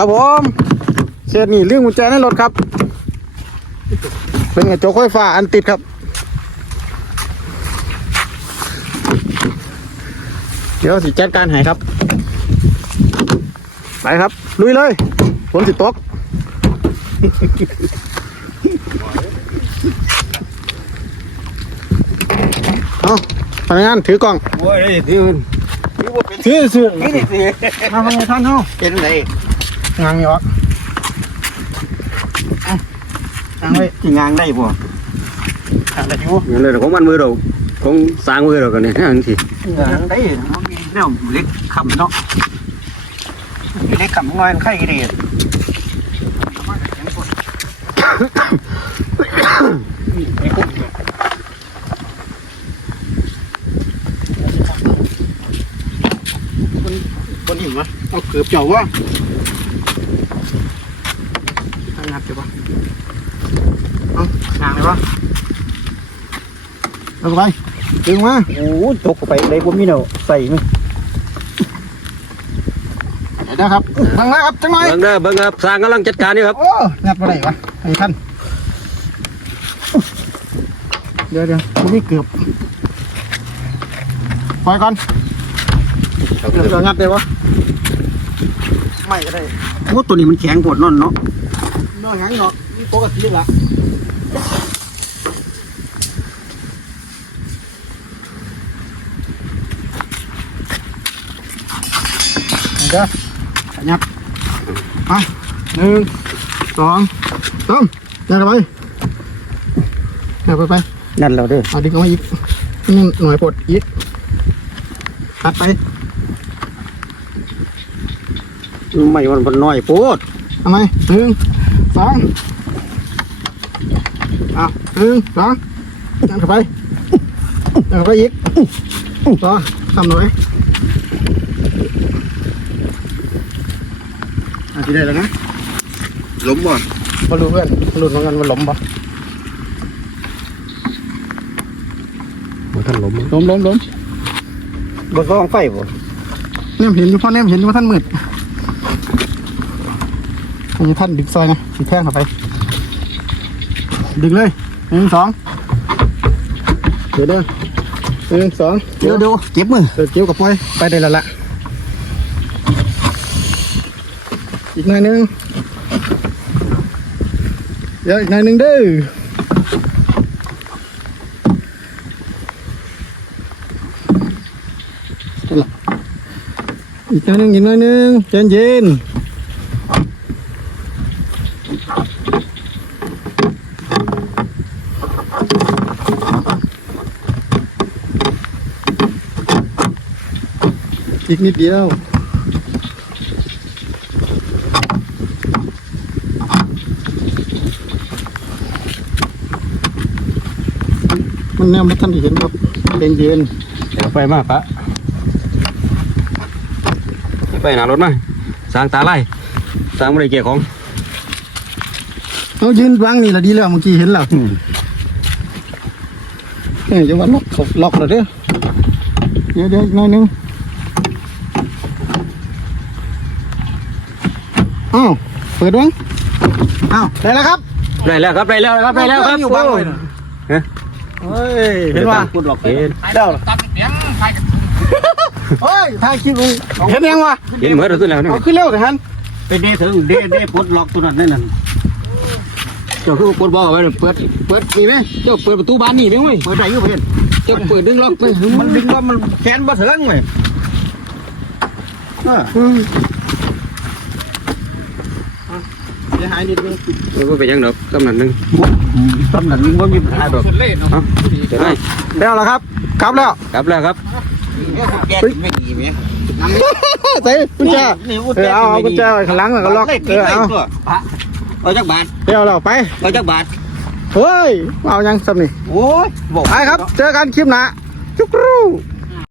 ครับผมเช็ดนี่เรื่องกุญแจในรถครับ เป็นกระจกไฟฟ้าอันติดครับ เดี๋ยวสิจัดการให้ครับ ไปครับ ลุยเลยฝนสิตกเอาพนักงานถือกล่องโอ้ยที่อื่นถือซื้อนี่ดิสิมาทำไงท่านเฮาเป็นไง งานอยู่อะงานไว้ที่งานได้บ่ทางได้อยู่เงินเลยของมันมือเราของสร้างมือเรากันเนี่ยนั่นสิงานได้มันมีเรื่องเล็กคำเนาะมีเล็กคำงานไข่ดีคนหิววะเอาเกือบเจ้าวะทางงัดเดี๋ยววะเอางานเลยวะ เอาไปดึงมาโอ้ตกไปเลยบ่มีเนาะใส่มั้ยเดี๋ยวนะครับทางนะครับจังหน่อยเบิ่งเด้อเบิ่งครับสร้างกำลังจัดการนี่ครับโอ้งัดมาไหนวะไอ้ท่านเดี๋ยวเดี๋ยวมันนี่เกือบปล่อยก่อนเกือบจะงัดเลยวะไม่ก็ได้โอ้ตัวนี้มันแข็งปวดนอนเนาะน้อยงั้นเนาะปกติละ เดี๋ยวขยับไปหนึ่งสองสามยัดเข้าไปยัดไปไปนั่นแล้วเด้อเอาดึงออกมาอีกนี่หน่วยปลดอีกตัดไปไม่มันมันน้อยโพดทำไมหนึ่งสองเอาหนึ่งสองยัดเข้าไปยัดเข้าไปอีกต่อทำหน่อยอะ ทีได้แล้วนะล้มบ่มาดูเพื่อนหลุดเหมือนกันมันหล้มปะท่านหลมหล้มหล้มหล้มบ่ซ่องไฟบ่เนี่ยเห็นอยู่พ่อเนี่ยเห็นอยู่ว่าท่านมืดนี่ท่านดึงซอยนะดึงแท่งเข้าไป ดึงเลยหนึ่งสองเดี๋ยวเด้อหนึ่งสองเดี๋ยวเดี๋ยวเจ็บมือเดี๋ยวเกี่ยวกับปล่อยไปได้แล้วละ อีกหน่อยหนึงเดี๋ยวอีกหน่อยหนึงเด้อนั่นล่ะอีกหน่อยหนึงอีกหน่อยหนึงใจเย็นอีกนิดเดียว มันแนวไม่ทันได้เห็นครับเย็นเย็นเดี๋ยวไฟมาปะไปหนารถมาสร้างตาไล่สร้างบริเกี่ยของเอายืนวางนี่ละดีแล้วเมื่อกี้เห็นแล้วเนี่ยจะว่าล็อกเขาล็อกแล้วเด้อเดี๋ยวเดี๋ยวอีกหน่อยหนึงอ้าวเปิดวังอ้าวได้แล้วครับได้แล้วครับได้แล้วครับได้แล้วครับอยู่บ้างเลยนะฮะ เฮ้ยเห็นว่าพูดหรอกเห็นเด้อเฮ้ยถ่ายคลิปลงเห็นยังวะเห็นเหมือนเราตัวแล้วนี่เอาขึ้นเร็วเถอะฮันไปเด้ถึงเด้เด้ปลดล็อกตัวนั้นนั่นน่ะเจ้าคือปดบอกเอาไว้เปิดเปิดนี่ไหมเจ้าเปิดประตูบ้านนี่ไหมเว้ยเปิดได้อยู่เพิ่นเจ้าเปิดดึงล็อกไปมันดึงว่ามันแขนบ่ถึงเว้ย อ่าเดี๋ยวหายนิดนึงเออบ่เป็นหยังดอกกำนันหนึงตำนั้นบ่มีปัญหาดอกเอ้าเดี๋ยวได้แล้วแล้วครับกลับแล้วกลับแล้วครับแกไม่ดีแม่ใส่กุญแจเออเอาเอากุญแจไว้ข้างหลังแล้วก็ล็อกเออเอาเอาจักบาทเดี๋ยวเราไปเอาจักบาทเฮ้ยเอายังสำนี่โอ้ยบอกไปครับ เจอกันคลิปหน้าจุกรู